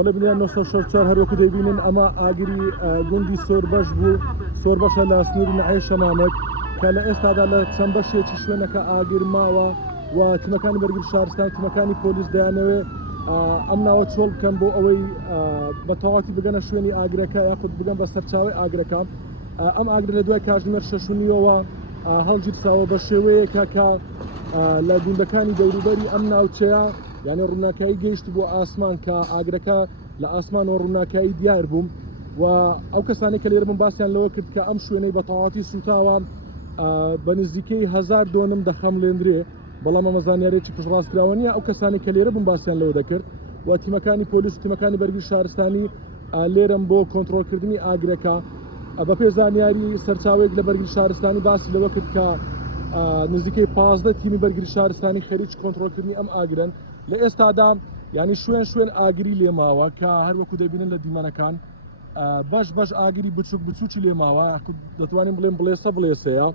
بەڵێ بنیان 964 هەروەکو دەیبینن ئەمە ئاگری گوندی سۆربەش بوو سۆربەشە لە سنووری نەعەی شەمامەک کە لە ئێستادا لە چەند بەشێکی شوێنەکە ئاگر ماوە و تیمەکانی بەرگری شارستان تیمەکانی پۆلیس دەیانەوێ ئەم ناوە چۆڵ بکەن بۆ ئەوەی بە تەواوەتی بگەنە شوێنی ئاگرەکە یاخود بگەن بە سەرچاوی ئاگرەکە ئەم ئاگر لە دوای کاتژمێر 6:30ەوە هەڵگیرساوە بە شێوەیەکە کە لە گوندەکانی دەوروبەری ئەم ناوچەیە یعنی ڕووناکایی گەیشت بۆ ئاسمان کە ئاگرەکە لە ئاسمانەوە ڕووناکایی دیار بووم و ئەو کەسانی کە لێرە من باسییان لەوە کرد کە ئەم شوێنەی بە تەواوەتی سوتاوە بە نزیکەی 1000 دۆنم دەخەملێندرێ بەڵام ئەمە زانیارێکی پشتڕاستکراوە نیە ئەو کەسانی کە لێرە بوون باسییان لەوە دەکرد و تیمەکانی پۆلیس و تیمەکانی بەرگری شارستانی لێرم بۆ کۆنتڕۆلکردنی ئاگرەکە بە پێ زانیاری سەرچاوێک لە بەرگری شارستانی باسی لەوە کرد کە نزیکەی 15 تیمی بەرگری شارستانی خەریک کۆنتڕۆلکردنی ئەم ئاگرن لە ئێستادا ینی شوێن ئاگری لێماوە کە هەروەکو دەبینن لە دیمەنەکان باش ئاگری بچووکی لێماوە دەتوانین بڵێن بڵێسە بڵێسەیە